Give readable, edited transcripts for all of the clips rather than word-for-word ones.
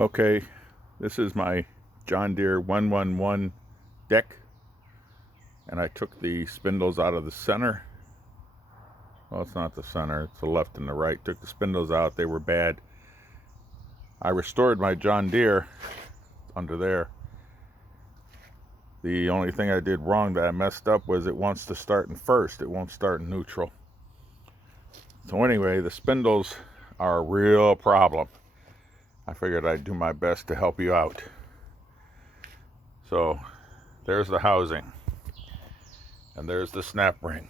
Okay, this is my John Deere 111 deck, and I took the spindles out of the center. Well, it's not the center, it's the left and the right. Took the spindles out, they were bad. I restored my John Deere under there. The only thing I did wrong that I messed up was it wants to start in first, it won't start in neutral. So anyway, the spindles are a real problem. I figured I'd do my best to help you out. So there's the housing, and there's the snap ring.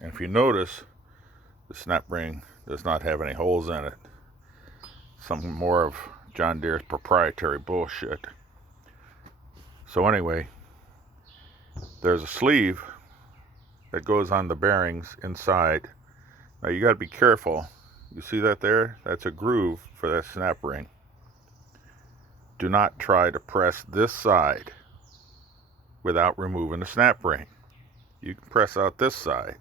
And if you notice, the snap ring does not have any holes in it. Some more of John Deere's proprietary bullshit. So anyway, there's a sleeve that goes on the bearings inside. Now you got to be careful. You see that there? That's a groove for that snap ring. Do not try to press this side without removing the snap ring. You can press out this side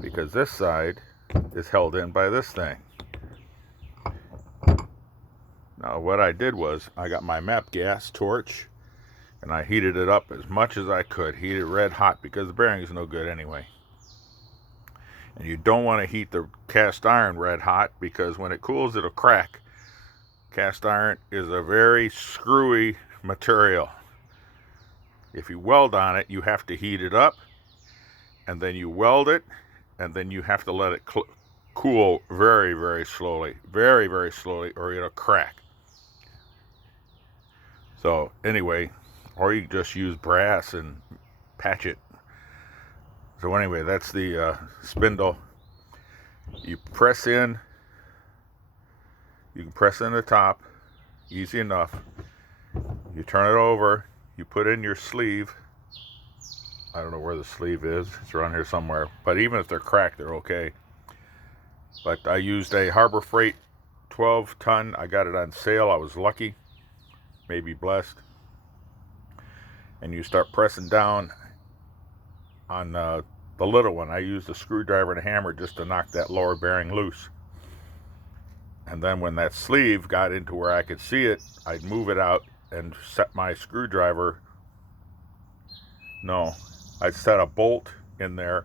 because this side is held in by this thing. Now what I did was I got my MAP gas torch and I heated it up as much as I could. Heat it red hot because the bearing is no good anyway. And you don't want to heat the cast iron red hot because when it cools it'll crack. Cast iron is a very screwy material. If you weld on it, you have to heat it up, and then you weld it, and then you have to let it cool very, very slowly, or it'll crack. So anyway, or you can just use brass and patch it. So anyway, that's the spindle. You press in. You can press in the top, easy enough. You turn it over, you put in your sleeve. I don't know where the sleeve is, it's around here somewhere. But even if they're cracked, they're okay. But I used a Harbor Freight 12-ton. I got it on sale, I was lucky, maybe blessed. And you start pressing down on the little one. I used a screwdriver and a hammer just to knock that lower bearing loose. And then when that sleeve got into where I could see it, I'd move it out and set my screwdriver. No, I'd set a bolt in there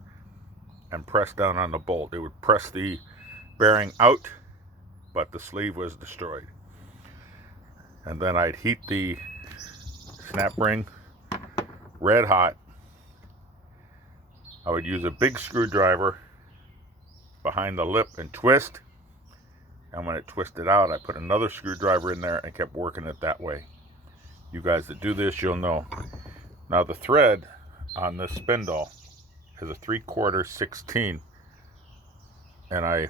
and press down on the bolt. It would press the bearing out, but the sleeve was destroyed. And then I'd heat the snap ring red hot. I would use a big screwdriver behind the lip and twist. And when it twisted out, I put another screwdriver in there and kept working it that way. You guys that do this, you'll know. Now the thread on this spindle is a 3/4 16. And I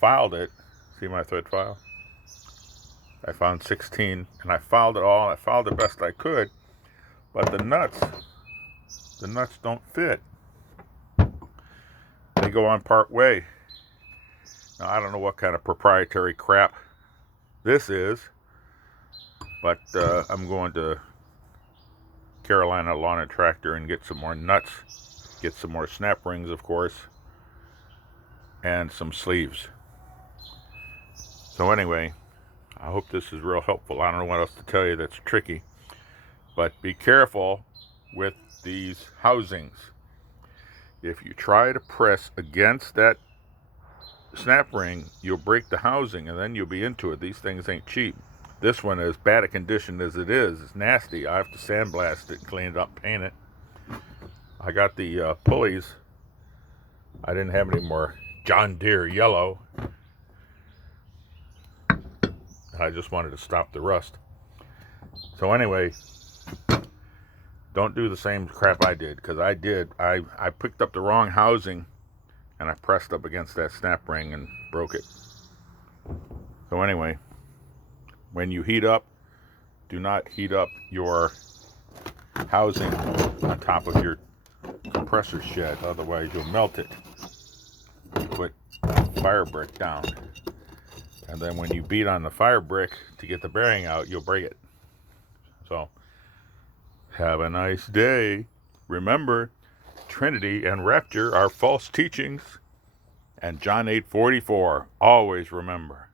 filed it. See my thread file? I found 16 and I filed it all. I filed it best I could. But the nuts don't fit. They go on part way. Now, I don't know what kind of proprietary crap this is, but I'm going to Carolina Lawn and Tractor and get some more nuts, get some more snap rings, of course, and some sleeves. So anyway, I hope this is real helpful. I don't know what else to tell you that's tricky, but be careful with these housings. If you try to press against that snap ring, you'll break the housing and then you'll be into it. These things ain't cheap. This one, as bad a condition as it is, it's nasty. I have to sandblast it and clean it up, paint it. I got the pulleys. I didn't have any more John Deere yellow. I just wanted to stop the rust. So anyway, don't do the same crap I did, because I picked up the wrong housing and I pressed up against that snap ring and broke it. So anyway, when you heat up, do not heat up your housing on top of your compressor shed, otherwise you'll melt it. Put fire brick down, and then when you beat on the fire brick to get the bearing out, you'll break it. So have a nice day. Remember, Trinity and Rapture are false teachings, and John 8:44, always remember.